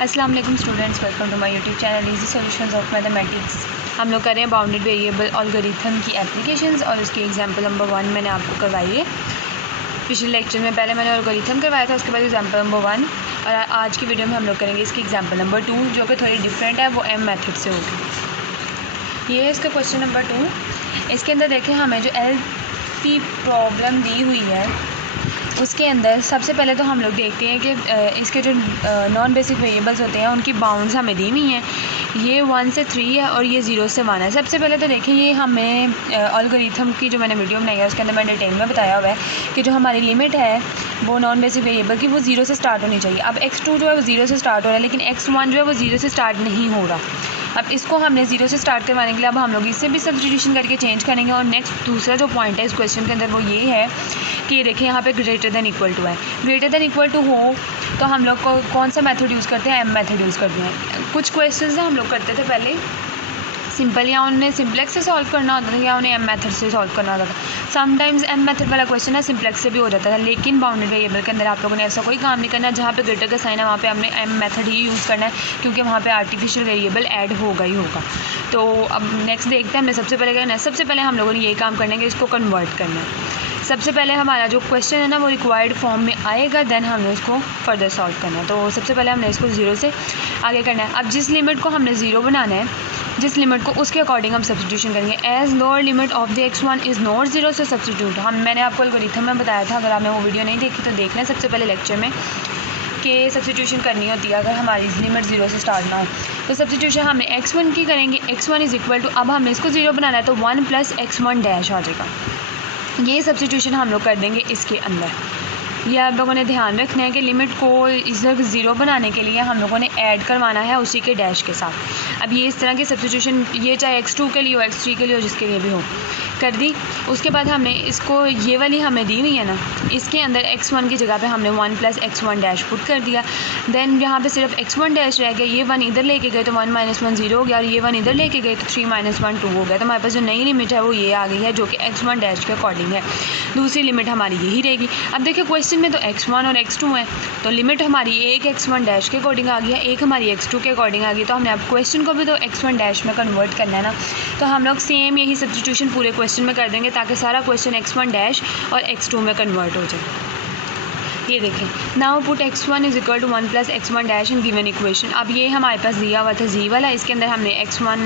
अस्सलाम वालेकुम students, welcome to my YouTube channel easy solutions of mathematics. हम लोग कर रहे हैं बाउंडेड वेरिएबल अलगोरिथम की एप्लीकेशंस और उसकी एग्जांपल नंबर 1 मैंने आपको करवाई है। पिछले लेक्चर में पहले मैंने अलगोरिथम करवाया था, उसके बाद एग्जांपल नंबर 1 और आज की वीडियो में हम लोग करेंगे इसकी एग्जांपल नंबर 2 जो कि थोड़ी डिफरेंट है, वो एम मेथड से होगी। ये है इसका क्वेश्चन नंबर 2। इसके अंदर देखें हमें जो एलपी प्रॉब्लम दी हुई है उसके अंदर सबसे पहले तो हम लोग देखते हैं कि इसके जो नॉन बेसिक वेरिएबल्स होते हैं उनकी बाउंड्स हमें दी हुई हैं। ये 1 से 3 है और ये 0 से 1 है। सबसे पहले तो देखें ये हमें अलगोरिथम की जो मैंने वीडियो बनाई है उसके अंदर मैंने डिटेल में बताया हुआ है कि जो हमारी लिमिट है वो नॉन बेसिक वेरिएबल की वो 0 से स्टार्ट होनी चाहिए। अब x2 जो है वो 0 से स्टार्ट हो रहा है, लेकिन x1 जो है वो 0 से स्टार्ट नहीं हो रहा। अब इसको हमने 0 से स्टार्ट करवाने के लिए अब हम लोग इससे भी सब्स्टिट्यूशन करके चेंज करेंगे। और नेक्स्ट दूसरा जो पॉइंट है इस क्वेश्चन के अंदर वो ये है कि ये देखिए यहाँ पे ग्रेटर देन इक्वल टू है। ग्रेटर देन इक्वल टू हो तो हम लोग को कौन सा मेथड यूज़ करते हैं? एम मेथड यूज़ करते हैं। कुछ क्वेश्चंस हम लोग करते थे पहले सिंपल, या उन्हें सिंप्लेक्स से सॉल्व करना होता था या उन्हें एम मेथड से सॉल्व करना होता था। समटाइम्स एम मेथड वाला क्वेश्चन है सिंप्लेक्स से भी हो जाता था, लेकिन बाउंडेड वेरिएबल के अंदर आप लोगों ने ऐसा कोई काम नहीं करना। जहाँ पे ग्रेटर का साइन है वहाँ पे हमने एम मेथड ही यूज़ करना है, क्योंकि वहाँ पे आर्टिफिशियल वेरिएबल ऐड होगा ही होगा। तो अब नेक्स्ट देखते हैं हमने सबसे पहले करना है। सबसे पहले हम लोगों ने ये काम करना है कि इसको कन्वर्ट करना है। सबसे पहले हमारा जो क्वेश्चन है ना वो रिक्वायर्ड फॉर्म में आएगा, देन हमने उसको फर्दर सॉल्व करना है। तो सबसे पहले हमने इसको 0 से आगे करना है। अब जिस लिमिट को हमने 0 बनाना है, जिस लिमिट को उसके अकॉर्डिंग हम सब्स्टिट्यूशन करेंगे। As lower limit of the x1 is not 0 से सब्स्टिट्यूट। मैंने आपको अलगोरिथम में बताया था, अगर आपने वो वीडियो नहीं देखी तो देख लें सबसे पहले लेक्चर में, कि सब्स्टिट्यूशन करनी होती है अगर हमारी लिमिट 0 से स्टार्ट ना हो। तो सब्स्टिट्यूशन हमने x1 की करेंगे। x1 इज़ इक्वल टू, अब हमने इसको 0 बनाना है तो 1 + x1 डैश आ जाएगा। ये सब्स्टिट्यूशन हम लोग कर देंगे इसके अंदर। ये आप लोगों ने ध्यान रखना है कि लिमिट को इस 0 बनाने के लिए हम लोगों ने ऐड करवाना है उसी के डैश के साथ। अब ये इस तरह की सब्स्टिट्यूशन, ये चाहे x2 के लिए हो, x3 के लिए हो, जिसके लिए भी हो, कर दी। उसके बाद हमने इसको, ये वाली हमें दी हुई है ना, इसके अंदर x1 की जगह पे हमने 1 + x1 डैश पुट कर दिया। देन यहाँ पे सिर्फ x1 डैश रह गया। ये 1 इधर लेके गए तो 1 - 1 0 हो गया, और ये 1 इधर लेके गए तो 3 - 1 2 हो गया। तो हमारे पास जो नई लिमिट है वो ये आ गई है, जो कि x1 डैश के अकॉर्डिंग है। दूसरी लिमिट हमारी यही रहेगी। अब देखिए क्वेश्चन में तो x1 और x2 है, तो लिमिट हमारी एक x1 डैश के अकॉर्डिंग आ गई है, एक हमारी x2 के अकॉर्डिंग आ गई। तो हमने अब क्वेश्चन को भी तो x1 डैश में कन्वर्ट करना है ना, तो हम लोग सेम यही सब्स्टिट्यूशन पूरे क्वेश्चन में कर देंगे ताकि सारा क्वेश्चन x1 डैश और x2 में कन्वर्ट हो जाए। ये देखें, now put x1 is equal to 1 + x1 dash in given equation. अब ये हमारे पास दिया हुआ था जी वाला, इसके अंदर हमने x1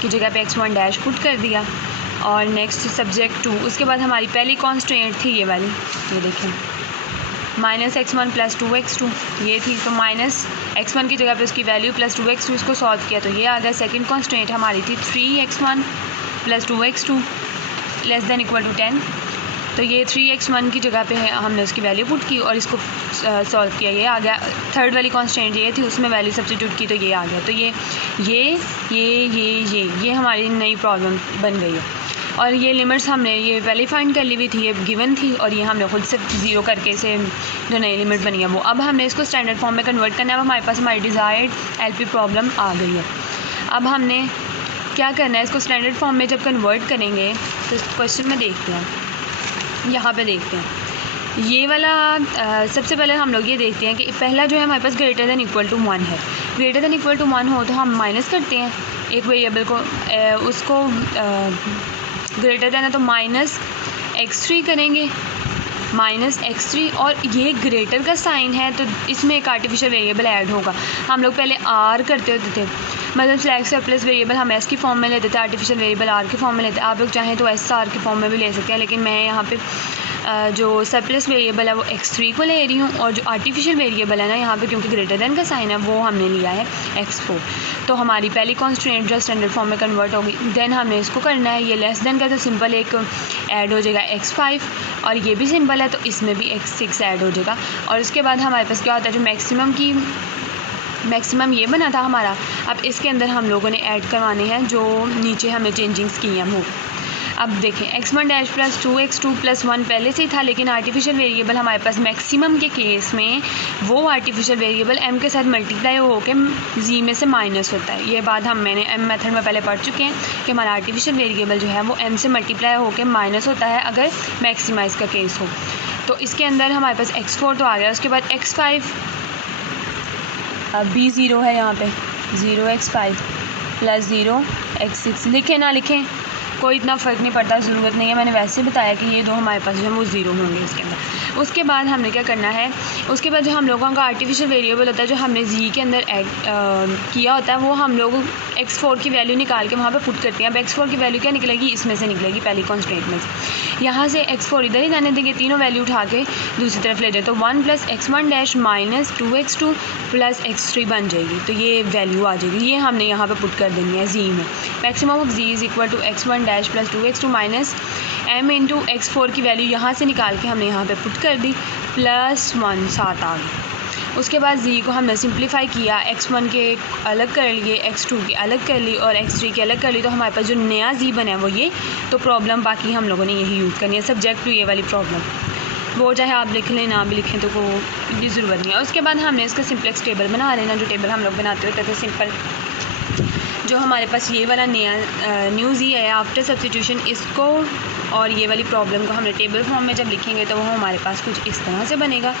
की जगह पे x1 डैश पुट कर दिया। और नेक्स्ट सब्जेक्ट 2, उसके बाद हमारी पहली कॉन्स्ट्रेंट थी ये वाली, ये देखें -x1 + 2x2 ये थी। तो -x1 की जगह पे उसकी वैल्यू + 2x2, इसको सॉल्व किया तो ये आ गया। सेकंड कॉन्स्ट्रेंट हमारी थी 3x1 + 2x2 < 10। तो ये 3x1 की जगह पे हमने उसकी वैल्यू पुट की और इसको सॉल्व किया, ये आ गया। थर्ड वाली कॉन्स्टेंट ये थी, उसमें वैल्यू सब्स्टिट्यूट की तो ये आ गया। तो ये हमारी नई प्रॉब्लम बन गई है। और ये लिमिट्स हमने ये पहले फाइंड कर ली हुई थी, ये गिवन थी, और ये हमने खुद से 0 करके इसे जो नई लिमिट बनी है वो, अब हमने इसको स्टैंडर्ड फॉर्म में कन्वर्ट करना है। अब हमारे पास हमारी डिज़ायर्ड एलपी प्रॉब्लम आ गई है। अब हमने क्या करना है, इसको स्टैंडर्ड फॉर्म में जब कन्वर्ट करेंगे तो क्वेश्चन में देखते हैं, यहाँ पे देखते हैं ये वाला। सबसे पहले हम लोग ये देखते हैं कि पहला जो है हमारे पास ग्रेटर देन इक्वल टू 1 है। ग्रेटर देन इक्वल टू 1 हो तो हम माइनस करते हैं एक वेरिएबल को, उसको ग्रेटर देन है तो -x3 करेंगे, -x3। और ये ग्रेटर का साइन है तो इसमें एक आर्टिफिशियल वेरिएबल ऐड होगा। हम लोग पहले आर करते होते थे, मतलब स्लैश सरप्लस वेरिएबल हम एस की फॉर्म में लेते थे, आर्टिफिशियल वेरिएबल आर के फॉर्म में लेते हैं। आप लोग चाहें तो एस आर के फॉर्म में भी ले सकते हैं, लेकिन मैं यहाँ पे जो सरप्लस वेरिएबल है वो x3 को ले रही हूँ, और जो आर्टिफिशियल वेरिएबल है ना यहाँ पे, क्योंकि ग्रेटर देन का साइन है, वो हमने लिया है x4। तो हमारी पहली कॉन्स्टेंट जो स्टैंडर्ड फॉर्म में कन्वर्ट होगी। देन हमने इसको करना है, ये लेस देन का तो सिंपल एक ऐड हो जाएगा x5, और ये भी सिंपल है तो इसमें भी x6 ऐड हो जाएगा। और उसके बाद हमारे पास क्या होता है, जो मैक्सिमम ये बना था हमारा, अब इसके अंदर हम लोगों ने ऐड करवाने हैं जो नीचे हमने चेंजिंग्स की हैं वो। अब देखें x1 डैश + 2x2 + 1 पहले से ही था, लेकिन आर्टिफिशियल वेरिएबल हमारे पास मैक्सिमम के केस में वो आर्टिफिशियल वेरिएबल m के साथ मल्टीप्लाई होकर z में से माइनस होता है। ये बात मैंने m मेथड में पहले पढ़ चुके हैं कि हमारा आर्टिफिशियल वेरिएबल जो है वो m से मल्टीप्लाई होकर माइनस होता है अगर मैक्सिमाइज का केस हो। तो इसके अंदर हमारे पास x4 तो आ गया, उसके बाद x5 बी ज़ीरो है यहाँ पे, 0x5 प्लस 0x6 लिखें ना लिखें कोई इतना फ़र्क नहीं पड़ता, ज़रूरत नहीं है, मैंने वैसे बताया कि ये दो हमारे पास जो है वो ज़ीरो होंगे इसके अंदर। उसके बाद हमने क्या करना है, उसके बाद जो हम लोगों का आर्टिफिशियल वेरिएबल होता है जो हमने जी के अंदर किया होता है, वो हम लोग x4 की वैल्यू निकाल के वहाँ पे पुट करते हैं। अब x4 की वैल्यू क्या निकलेगी, इसमें से निकलेगी, पहली कॉन्स्टेंट में से। यहाँ से x4 इधर ही जाने देंगे, तीनों वैल्यू उठा के दूसरी तरफ ले जाए तो 1 + x1 dash minus 2x2 + x3 बन जाएगी। तो ये वैल्यू आ जाएगी, ये हमने यहाँ पे पुट कर देनी है जी में। Maximum of G is equal to x1 dash plus 2x2 minus m into x4 की वैल्यू यहाँ से निकाल के हमने यहाँ पे पुट कर दी, +1 साथ आ गई। उसके बाद जी को हमने सिंप्लीफाई किया, x1 के अलग कर लिए, x2 की अलग कर ली और x3 की अलग कर ली, तो हमारे पास जो नया जी बना है वो ये। तो प्रॉब्लम बाकी हम लोगों ने यही यूज़ करनी है, सब्जेक्ट टू ये वाली प्रॉब्लम, वो चाहे आप लिख लें ना भी लिखें तो कोई ज़रूरत नहीं है। उसके बाद हमने इसका सिंप्लेक्स टेबल बना लेना, जो टेबल हम लोग बनाते होते थे सिंपल, जो हमारे पास ये वाला नया न्यू जी है आफ्टर सब्स्टिट्यूशन, इसको और ये वाली प्रॉब्लम को हमने टेबल फॉर्म में जब लिखेंगे तो वो हमारे पास कुछ इस तरह से बनेगा।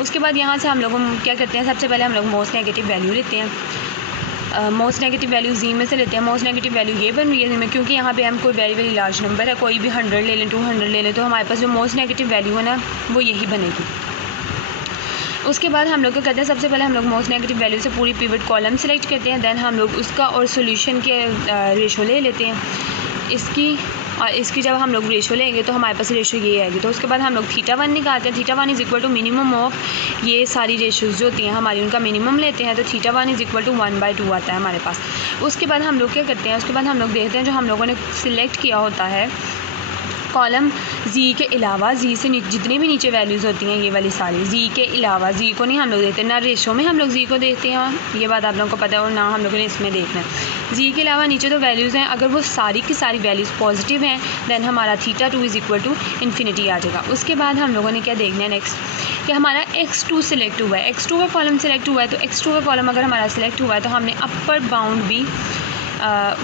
उसके बाद यहाँ से हम लोग क्या करते हैं, सबसे पहले हम लोग मोस्ट नेगेटिव वैल्यू लेते हैं, मोस्ट नेगेटिव वैल्यू जी में से लेते हैं। मोस्ट नेगेटिव वैल्यू ये बन रही है जी में, क्योंकि यहाँ पे हम कोई वेरी वेरी लार्ज नंबर है, कोई भी 100 ले लें 200 ले लें, तो हमारे पास जो मोस्ट नेगेटिव वैल्यू है ना वो यही बनेगी। उसके बाद हम लोग क्या करते हैं, सबसे पहले हम लोग मोस्ट नेगेटिव वैल्यू से पूरी पिवट कॉलम सेलेक्ट करते हैं, देन हम लोग उसका और सोल्यूशन के रेशो ले लेते हैं इसकी, और इसकी जब हम लोग रेशो लेंगे तो हमारे पास रेशो ये आएगी। तो उसके बाद हम लोग θ1 निकालते हैं, θ1 is equal to minimum of ये सारी रेशोज़ जो होती हैं हमारी उनका मिनिमम लेते हैं, तो θ1 इज़ इक्वल टू 1/2 आता है हमारे पास। उसके बाद हम लोग क्या करते हैं, उसके बाद हम लोग देखते हैं जो हम लोगों ने सिलेक्ट किया होता है कॉलम जी के अलावा, जी से जितनी भी नीचे वैल्यूज़ होती हैं ये वाली सारी, जी के अलावा, जी को नहीं हम लोग देखते, ना रेशो में हम लोग जी को देखते हैं, ये बात आप लोगों को पता है, और ना हम लोगों ने इसमें देखना है। जी के अलावा नीचे तो वैल्यूज़ हैं, अगर वो सारी की सारी वैल्यूज़ पॉजिटिव हैं देन हमारा θ2 इज़ इक्वल टू इन्फिनिटी आ जाएगा। उसके बाद हम लोगों ने क्या देखना है नेक्स्ट, कि हमारा x2 सिलेक्ट हुआ है, x2 का कॉलम सिलेक्ट हुआ है, तो x2 का कॉलम अगर हमारा सिलेक्ट हुआ है तो हमने अपर बाउंड भी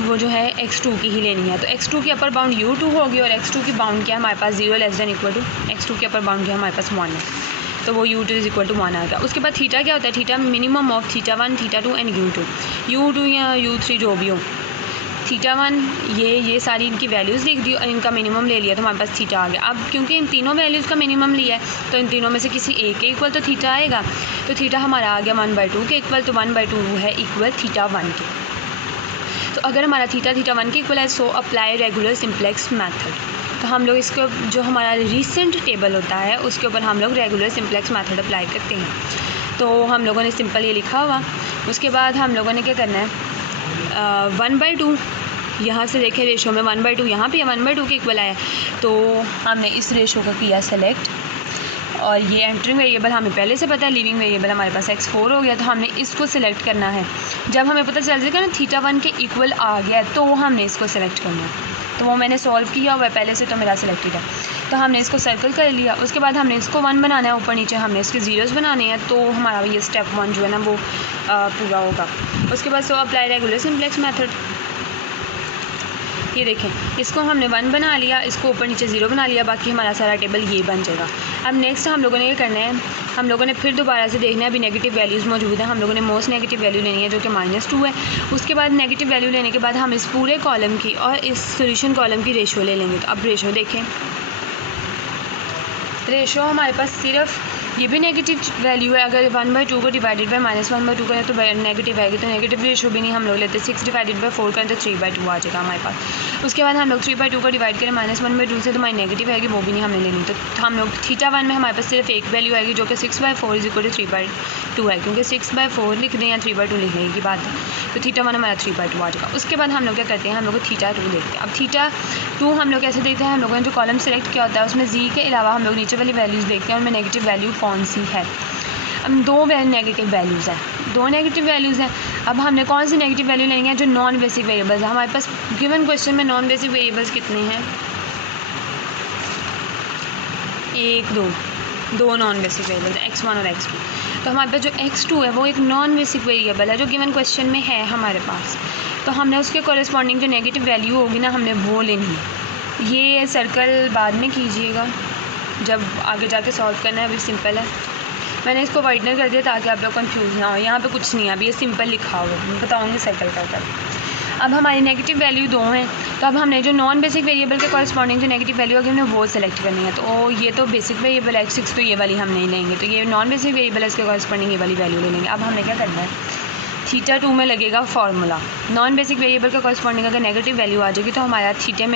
वो जो है x2 की ही लेनी है। तो x2 की अपर बाउंड u2 होगी और x2 की बाउंड क्या है हमारे पास 0 less than equal to, x2 की अपर बाउंड क्या है हमारे पास 1 है, तो वो u2 इज़ इक्वल टू 1 आ गया। उसके बाद थीटा क्या होता है, theta minimum of θ1 θ2 and u2 या u3 जो भी हो, θ1 ये सारी इनकी वैल्यूज़ लिख दी और इनका मिनिमम ले लिया तो हमारे पास थीटा आ गया। अब क्योंकि इन तीनों वैल्यूज़ का मिनिमम लिया है तो इन तीनों में से किसी एक के इक्वल तो थीटा आएगा, तो थीटा हमारा आ गया 1/2 के इक्वल, तो 1/2 है इक्वल θ1 के। तो अगर हमारा θ1 के इक्वल है so apply regular simplex method, तो हम लोग इसको जो हमारा रिसेंट टेबल होता है उसके ऊपर हम लोग रेगुलर सिंप्लेक्स मेथड अप्लाई करते हैं। तो हम लोगों ने सिंपल ये लिखा हुआ। उसके बाद हम लोगों ने क्या करना है, 1/2 यहाँ से देखें रेशो में 1/2 यहाँ पे 1/2 के इक्वल आया, तो हमने इस रेशो का किया सेलेक्ट, और ये एंटरिंग वेरिएबल हमें पहले से पता है, लिविंग वेरिएबल हमारे पास x4 हो गया, तो हमने इसको सिलेक्ट करना है। जब हमें पता चल जाएगा ना θ1 के इक्वल आ गया तो हमने इसको सेलेक्ट करना है, तो वो मैंने सॉल्व किया हुआ है पहले से, तो मेरा सिलेक्टेड है, तो हमने इसको सर्कल कर लिया। उसके बाद हमने इसको 1 बनाना है, ऊपर नीचे हमने इसके ज़ीरोज़ बनाने हैं, तो हमारा ये स्टेप 1 जो है ना वो पूरा होगा। उसके बाद so apply regular simplex method, ये देखें इसको हमने 1 बना लिया, इसको ऊपर नीचे 0 बना लिया, बाकी हमारा सारा टेबल ये बन जाएगा। अब नेक्स्ट हम लोगों ने ये करना है, हम लोगों ने फिर दोबारा से देखना है, अभी नेगेटिव वैल्यूज़ मौजूद है, हम लोगों ने मोस्ट नेगेटिव वैल्यू लेनी है जो कि -2 है। उसके बाद नेगेटिव वैल्यू लेने के बाद हम इस पूरे कॉलम की और इस सोल्यूशन कॉलम की रेशो ले लेंगे। तो अब रेशो देखें, रेशो हमारे पास सिर्फ ये भी नेगेटिव वैल्यू है, अगर 1/2 को डिवाइडेड बाय -1/2 करें तो नेगेटिव आएगी, तो नेगेटिव रेशो भी नहीं हम लोग लेते, 6 डिवाइडेड बाय 4 करें तो 3/2 आ जाएगा हमारे पास। उसके बाद हम लोग 3/2 को डिवाइड करें -1/2 से तो हमारी नेगेटिव आएगी, वो भी नहीं हमने लेनी, तो हम लोग θ1 में हमारे पास सिर्फ एक वैल्यू आएगी जो कि 6/4 इज इक्वल टू 3/2 है, क्योंकि 6/4 लिख दें या 3/2 लिखने की बात है, तो θ1 हमारा 3/2 आ जाएगा। उसके बाद हम लोग क्या करते हैं, हम लोग θ2 देखते हैं। अब θ2 हम लोग कैसे देखते हैं, हम लोगों ने जो कॉलम सेलेक्ट किया होता है उसमें जी के अलावा हम लोग नीचे वाली वैल्यूज़ देखते हैं, उनमें नेगेटिव वैल्यू कौन सी है। अब दो नेगेटिव वैल्यूज़ हैं, अब हमने कौन सी नेगेटिव वैल्यू लेनी है, जो नॉन बेसिक वेरिएबल्स है। हमारे पास गिवन क्वेश्चन में नॉन बेसिक वेरिएबल्स कितने हैं, 1 2 नॉन बेसिक वेरिएबल्स x1 और x2। तो हमारे पास जो x2 है वो एक नॉन बेसिक वेरिएबल है जो गिवन क्वेश्चन में है हमारे पास, तो हमने उसके कॉरेस्पॉन्डिंग जो नेगेटिव वैल्यू होगी ना हमने वो लेनी है। ये सर्कल बाद में कीजिएगा जब आगे जाके सॉल्व करना है, अभी सिंपल है। मैंने इसको वाइटनर कर दिया ताकि आप लोग कंफ्यूज ना हो। यहाँ पे कुछ नहीं है, अभी ये सिंपल लिखा हुआ है, बताऊँगी सर्कल कर। अब हमारी नेगेटिव वैल्यू 2 हैं, तो अब हमने जो नॉन बेसिक वेरिएबल के कॉरस्पॉन्डिंग जो नेगेटिव वैल्यू होगी हमने वो सेलेक्ट करनी है। तो ये तो बेसिक वेरिएबल है x6, तो ये वाली हम नहीं लेंगे, तो ये नॉन बेसिक वेरिएबल है, इसके कॉरस्पॉन्डिंग ये वाली वैल्यू ले लेंगे। अब हमने क्या करना है, थीटा 2 में लगेगा फार्मूला। नॉन बेसिक वेरिएबल का कॉरस्पॉन्डिंग अगर नेगेटिव वैल्यू आ जाएगी तो हमारा थीटा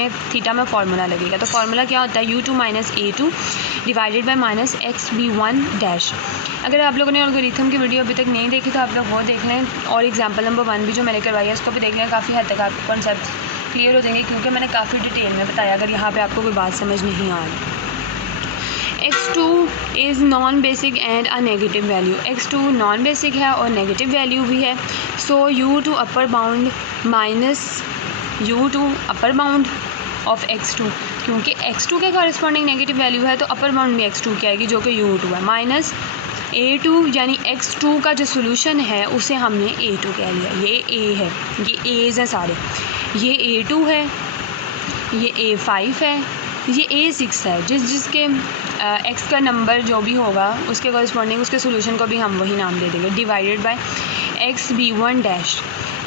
में फार्मूला लगेगा। तो फार्मूला क्या होता है, u2 minus a2 divided by minus xb1 dash. अगर आप लोगों ने एल्गोरिथम की वीडियो अभी तक नहीं देखी तो आप लोग वो देख लें, और एग्जाम्पल नंबर 1 भी जो मैंने करवाई है उसको भी देख लें। काफ़ी हद तक आपको कॉन्सेप्ट क्लियर हो जाएंगे, क्योंकि मैंने काफ़ी डिटेल में बताया अगर यहाँ पे आपको कोई बात समझ नहीं आ रही। x2 is non basic and a negative value. x2 non basic है और नेगेटिव वैल्यू भी है। सो u2 upper bound minus u2 upper bound of x2, क्योंकि x2 के कॉरस्पॉन्डिंग नेगेटिव वैल्यू है तो अपर बाउंड भी x2 की आएगी जो कि u2 है, माइनस a2 यानी x2 का जो सोल्यूशन है उसे हमने a2 कह लिया। ये a है, ये a's हैं सारे, ये a2 है, ये a5 है, ये a6 है। जिसके x का नंबर जो भी होगा उसके कॉरस्पॉन्डिंग उसके सोल्यूशन को भी हम वही नाम दे देंगे, divided by xb1 dash.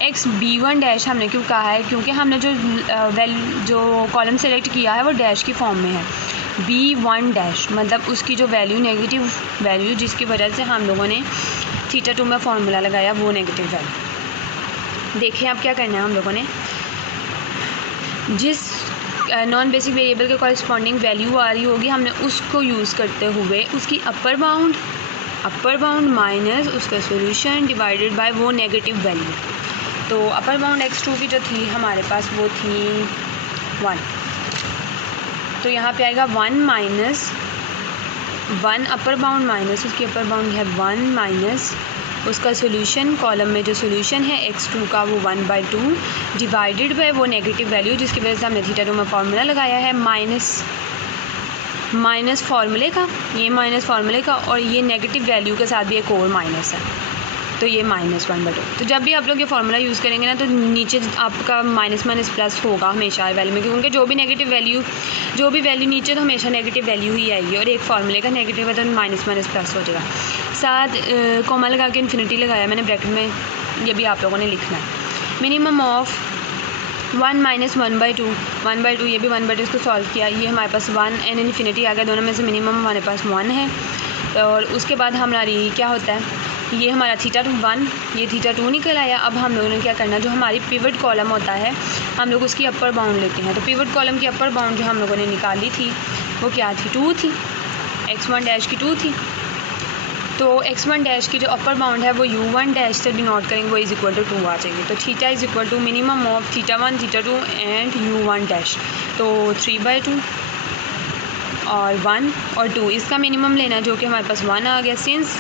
xb1 dash हमने क्यों कहा है, क्योंकि हमने जो कॉलम सेलेक्ट किया है वो डैश की फॉर्म में है। b1 डैश मतलब उसकी जो वैल्यू नेगेटिव वैल्यू जिसकी वजह से हम लोगों ने थीटा 2 में फार्मूला लगाया वो नेगेटिव वैल्यू। देखिए आप क्या करना है, हम लोगों ने जिस नॉन बेसिक वेरिएबल के कॉरस्पॉन्डिंग वैल्यू आ रही होगी हमने उसको यूज़ करते हुए उसकी अपर बाउंड माइनस उसका सोल्यूशन डिवाइडेड बाय वो नेगेटिव वैल्यू। तो अपर बाउंड x2 की जो थी हमारे पास वो थी 1, तो यहाँ पे आएगा 1 माइनस 1 अपर बाउंड माइनस उसकी अपर बाउंड है 1 माइनस उसका सोल्यूशन, कॉलम में जो सोल्यूशन है x2 का वो 1/2 डिवाइडेड बाय वो नेगेटिव वैल्यू जिसकी वजह से हमने थीटा 2 में फार्मूला लगाया है, माइनस फार्मूले का, ये माइनस फार्मूले का, और ये नेगेटिव वैल्यू के साथ भी एक और माइनस है, तो ये -1/2। तो जब भी आप लोग ये फार्मूला यूज़ करेंगे ना तो नीचे आपका माइनस प्लस होगा हमेशा वैल्यू में, क्योंकि जो भी वैल्यू नीचे तो हमेशा नेगेटिव वैल्यू ही आएगी, और एक फार्मूले का नेगेटिव है तो माइनस प्लस हो जाएगा। साथ कॉमा लगा के इन्फिनिटी लगाया मैंने ब्रैकेट में, ये भी आप लोगों ने लिखना है। मिनिमम ऑफ 1 माइनस 1/2 ये भी 1/2 इसको सॉल्व किया, ये हमारे पास 1 एंड इन्फिनिटी आ गया, दोनों में से मिनिमम हमारे पास 1 है। और उसके बाद हमारी क्या होता है, ये हमारा थीटा 2 1, ये थीटा 2 निकल आया। अब हम लोगों ने क्या करना, जो हमारी पिवट कॉलम होता है हम लोग उसकी अपर बाउंड लेते हैं। तो पिवट कॉलम की अपर बाउंड जो हम लोगों ने निकाली थी वो क्या थी, 2 थी, x1 डैश की 2 थी। तो x1 डैश की जो अपर बाउंड है वो u1 डैश से डिनोट करेंगे, वो इज़ इक्वल टू 2 आ जाएगी। तो theta is equal to minimum of theta 1 theta 2 and u1 dash, तो 3/2 और 1 और 2 इसका मिनिमम लेना है जो कि हमारे पास 1 आ गया। सिंस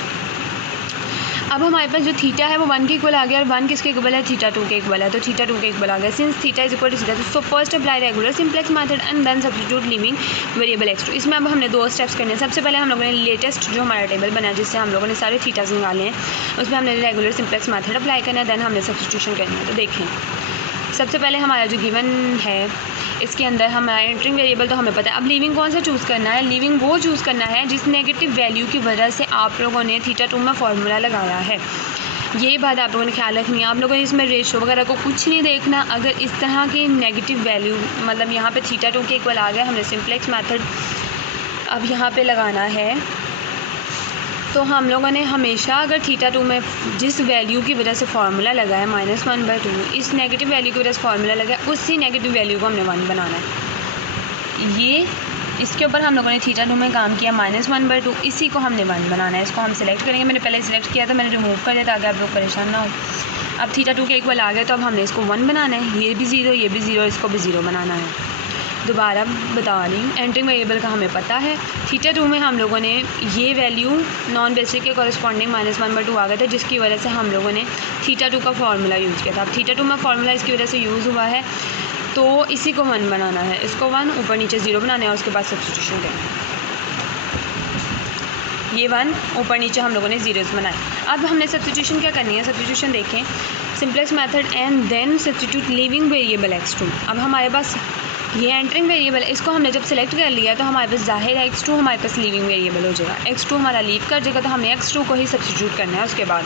अब हमारे पास जो थीटा है वो 1 के इक्वल आ गया, और 1 किसके इक्वल है, थीटा 2 के इक्वल है, तो थीटा 2 के इक्वल आ गया। Since theta is equal to theta, so first apply regular simplex method and then substitute leaving variable x2। इसमें अब हमने 2 स्टेप्स करने हैं। सबसे पहले हम लोगों ने लेटेस्ट जो हमारा टेबल बना है जिससे हम लोगों ने सारे थीटास निकाले हैं, उसमें हमने रेगुलर सिंप्लेक्स मेथड अप्लाई करना है, देन हमने सब्स्टिट्यूशन करनी है। तो देखें सबसे पहले हमारा जो गिवन है इसके अंदर हमारा एंटरिंग वेरिएबल तो हमें पता है। अब लीविंग कौन सा चूज़ करना है, लीविंग वो चूज़ करना है जिस नेगेटिव वैल्यू की वजह से आप लोगों ने थीटा 2 में फार्मूला लगाया है। ये बात आप लोगों ने ख्याल रखनी है। आप लोगों ने इसमें रेशो वगैरह को कुछ नहीं देखना। अगर इस तरह की नेगेटिव वैल्यू मतलब यहाँ पे थीटा 2 के इक्वल आ गया, हमने सिंप्लेक्स मेथड अब यहाँ पे लगाना है, तो हम लोगों ने हमेशा अगर थीटा 2 में जिस वैल्यू की वजह से फार्मूला लगा है -1/2, इस नेगेटिव वैल्यू की वजह से फार्मूला लगा है, उसी नेगेटिव वैल्यू को हमने 1 बनाना है। ये इसके ऊपर हम लोगों ने थीटा 2 में काम किया -1/2, इसी को हमने 1 बनाना है। इसको हम सिलेक्ट करेंगे, मैंने पहले सिलेक्ट किया था, मैंने रिमूव कर दिया ताकि आप लोग परेशान ना हो। अब थीटा 2 के इक्वल आ गया तो अब हमने इसको 1 बनाना है, ये भी 0 ये भी 0, इसको भी 0 बनाना है। दोबारा बता रही हूँ, एंटरिंग वेरिएबल का हमें पता है। थीटा 2 में हम लोगों ने ये वैल्यू नॉन बेसिक के कॉरस्पॉन्डिंग -1/2 आ गया था, जिसकी वजह से हम लोगों ने थीटा 2 का फार्मूला यूज़ किया था। अब थीटा 2 में फार्मूला इसकी वजह से यूज़ हुआ है, तो इसी को 1 बनाना है, इसको 1 ऊपर नीचे 0 बनाना है और उसके बाद सब्स्टिट्यूशन करना है। ये 1 ऊपर नीचे हम लोगों ने 0 बनाए। अब हमने सब्स्टिट्यूशन क्या करनी है, सब्स्टिट्यूशन देखें, simplex method and then substitute leaving variable x2। अब हमारे पास ये एंटरिंग वेरिएबल, इसको हमने जब सेलेक्ट कर लिया तो हमारे पास ज़ाहिर है x2 हमारे पास लीविंग वेरिएबल हो जाएगा। x2 हमारा लीव कर जाएगा तो हमने x2 को ही सब्स्टिट्यूट करना है। उसके बाद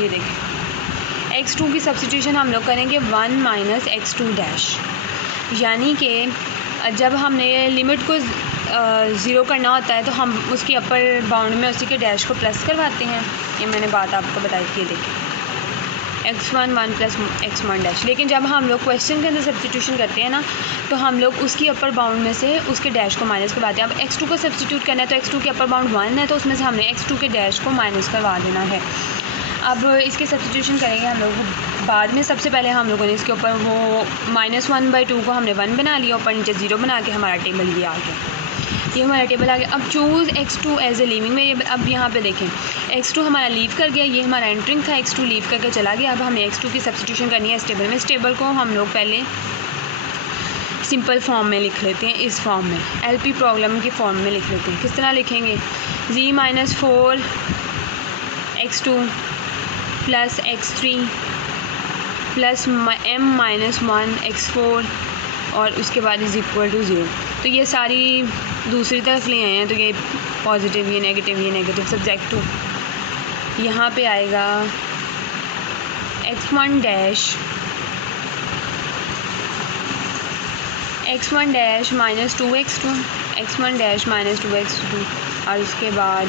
ये देखें x2 की सब्स्टिट्यूशन हम लोग करेंगे 1 माइनस x2 डैश, यानी कि जब हमने लिमिट को ज़ीरो करना होता है तो हम उसकी अपर बाउंड में उसी के डैश को प्लस करवाते हैं। ये मैंने बात आपको बताई थी, देखिए x1 1 प्लस x1 डैश। लेकिन जब हम लोग क्वेश्चन के अंदर सब्स्टिट्यूशन करते हैं ना तो हम लोग उसकी अपर बाउंड में से उसके डैश को माइनस करवाते हैं। अब x2 को सब्स्टिट्यूट करना है तो x2 की अपर बाउंड 1 है तो उसमें से हमने x2 के डैश को माइनस करवा देना है। अब इसके सब्स्टिट्यूशन करेंगे हम लोग बाद में। सबसे पहले हम लोगों ने इसके ऊपर वो -1/2 को हमने 1 बना लिया, ऊपर नीचे 0 बना के हमारा टेबल ये आ गया। ये हमारा टेबल आ गया। अब choose x2 as a leaving variable. अब यहाँ पे देखें x2 हमारा लीव कर गया, ये हमारा एंटरिंग था, x2 लीव करके चला गया। अब हमें x2 की सब्स्टिट्यूशन करनी है इस टेबल में। इस टेबल को हम लोग पहले सिंपल फॉर्म में लिख लेते हैं, इस फॉर्म में LP प्रॉब्लम की फॉर्म में लिख लेते हैं। किस तरह लिखेंगे, z-4 x2 plus x3 plus m-1 x4 और उसके बाद इज़ इक्वल टू 0। तो ये सारी दूसरी तरफ ले आए हैं तो ये पॉजिटिव, ये नेगेटिव सब्जेक्ट टू। यहाँ पे आएगा x1 dash minus 2x2 x1 dash minus 2x2 और उसके बाद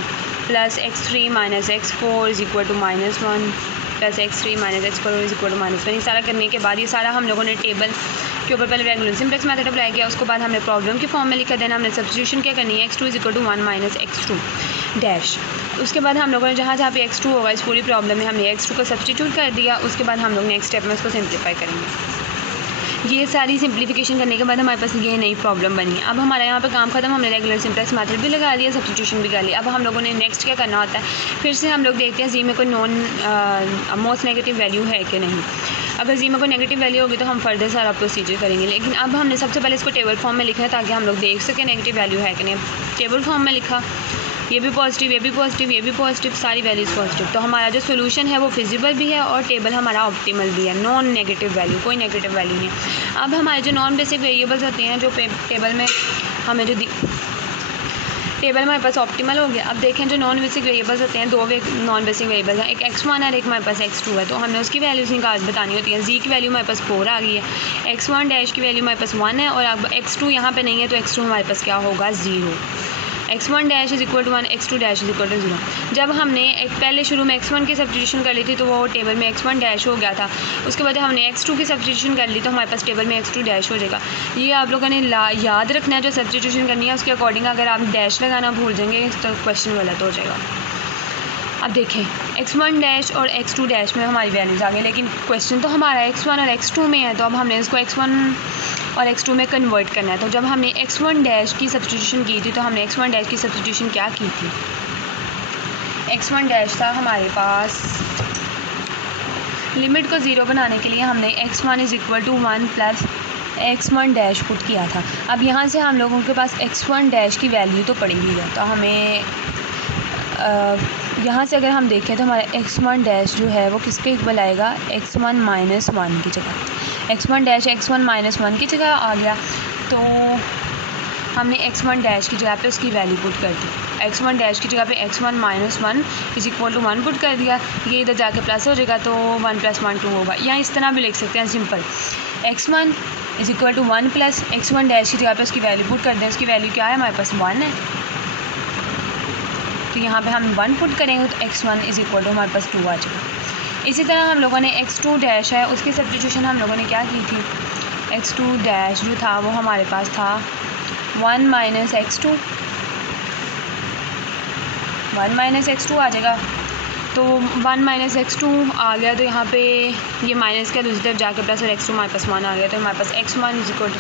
plus x3 minus x4 is equal to -1 plus x3 minus x4 is equal to -1। ये सारा करने के बाद ये सारा हम लोगों ने टेबल के ऊपर पहले रेगुलर सिम्प्लेक्स मेथड अप्लाई किया, उसके बाद हमने प्रॉब्लम की फॉर्म में लिखा देना। हमने सब्स्टिट्यूशन क्या करनी है, x2 is equal to 1 minus x2 dash. उसके बाद हम लोगों ने जहाँ पे x2 होगा इस पूरी प्रॉब्लम में हमने x2 को सब्स्टिट्यूट कर दिया। उसके बाद हम लोग नेक्स्ट स्टेप में उसको सिंप्लीफाई करेंगे। ये सारी सिंप्लीफिकेशन करने के बाद हमारे पास ये नई प्रॉब्लम बनी। अब हमारा यहाँ पे काम खत्म, हमने रेगुलर सिम्प्लेक्स मेथड भी लगा दिया, सब्स्टिट्यूशन भी कर लिया। अब हम लोगों ने नेक्स्ट क्या करना होता है, फिर से हम लोग देखते हैं जी में कोई मोस्ट नेगेटिव वैल्यू है कि नहीं। अगर जी में कोई नेगेटिव वैल्यू होगी तो हम फर्दर सारा प्रोसीजर करेंगे। लेकिन अब हमने सबसे पहले इसको टेबल फॉर्म में लिखा है ताकि हम लोग देख सकें नेगेटिव वैल्यू है कि नहीं। टेबल फॉर्म में लिखा, ये भी पॉजिटिव, ये भी पॉजिटिव, ये भी पॉजिटिव, सारी वैल्यूज़ पॉजिटिव। तो हमारा जो सोल्यूशन है वो फिजिबल भी है और टेबल हमारा ऑप्टिमल भी है, नॉन नेगेटिव वैल्यू, कोई नेगेटिव वैल्यू नहीं है। अब हमारे जो नॉन बेसिक वेरिएबल्स होते हैं जो टेबल में हमें जो टेबल हमारे पास ऑप्टिमल हो गया। अब देखें जो नॉन बेसिक वेरिएबल्स होते हैं, दो नॉन बेसिक वेरिएबल्स हैं, एक x1 है और एक हमारे पास x2 है। तो हमने उसकी वैल्यूज़ निकाल बतानी होती है। z की वैल्यू हमारे पास 4 आ गई है, x1 डैश की वैल्यू हमारे पास 1 है और अब x2 यहाँ पे नहीं है तो x2 हमारे पास क्या होगा, 0। x1 dash is equal to 1, x2 dash is equal to 0। जब हमने पहले शुरू में x1 की सब्स्टिट्यूशन कर ली थी तो वो टेबल में x1 डैश हो गया था। उसके बाद हमने x2 की सब्स्टिट्यूशन कर ली तो हमारे पास टेबल में x2 डैश हो जाएगा। ये आप लोगों ने याद रखना है, जो सब्स्टिट्यूशन करनी है उसके अकॉर्डिंग अगर आप डैश लगाना भूल जाएंगे तो क्वेश्चन गलत हो जाएगा। अब देखें x1 डैश और x2 डैश में हमारी वैल्यूज़ आ गई, लेकिन क्वेश्चन तो हमारा x1 और x2 में है। तो अब हमने इसको x1 और x2 में कन्वर्ट करना है। तो जब हमने x1 डैश की सब्स्टिट्यूशन की थी तो हमने x1 डैश की सब्स्टिट्यूशन क्या की थी, x1 डैश था हमारे पास, लिमिट को 0 बनाने के लिए हमने x1 is equal to 1 plus x1 dash put किया था। अब यहाँ से हम लोगों के पास x1 डैश की वैल्यू तो पड़ी हुई है, तो हमें यहाँ से अगर हम देखें तो हमारा x1 डैश जो है वो किसके इक्वल आएगा, x1 माइनस 1 की जगह। x1 डैश x1 माइनस 1 की जगह आ गया तो हमने x1 डैश की जगह पे उसकी वैल्यू पुट कर दी। x1 डैश की जगह पे x1 minus 1 is equal to 1 put कर दिया। ये इधर जाके प्लस हो जाएगा तो 1 + 1 2 होगा। या इस तरह भी लिख सकते हैं simple, x1 is equal to 1 plus x1 dash की जगह पे उसकी वैल्यू पुट कर दें। उसकी वैल्यू क्या है, हमारे पास 1 है, तो यहाँ पे हम 1 पुट करेंगे तो x1 इज़ इक्वल टू हमारे पास 2 आ जाएगा। इसी तरह हम लोगों ने x2 डैश है उसकी सब्स्टिट्यूशन हम लोगों ने क्या की थी, x2 डैश जो था वो हमारे पास था 1 माइनस x2 आ जाएगा। तो 1 माइनस x2 आ गया तो यहाँ पे ये माइनस का दूसरी तरफ जाके प्लस और x2 हमारे पास 1 आ गया। तो हमारे पास x1 is equal to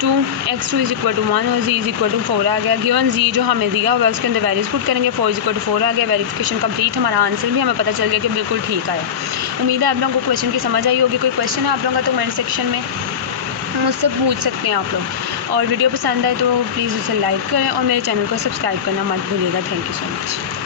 2, x2 is equal to 1 और z इज़ इक्वल टू 4 आ गया। गिवन z जो हमें दिया हुआ है उसके अंदर वैल्यूज़ पुट करेंगे, 4 इज़ इक्वल टू 4 आ गया। वेरिफिकेशन कंप्लीट, हमारा आंसर भी हमें पता चल गया कि बिल्कुल ठीक आया। उम्मीद है आप लोगों को क्वेश्चन की समझ आई होगी। कोई क्वेश्चन है आप लोगों का तो कमेंट सेक्शन में मुझसे पूछ सकते हैं आप लोग। और वीडियो पसंद आए तो प्लीज़ उसे लाइक करें और मेरे चैनल को सब्सक्राइब करना मत भूलिएगा। Thank you so much.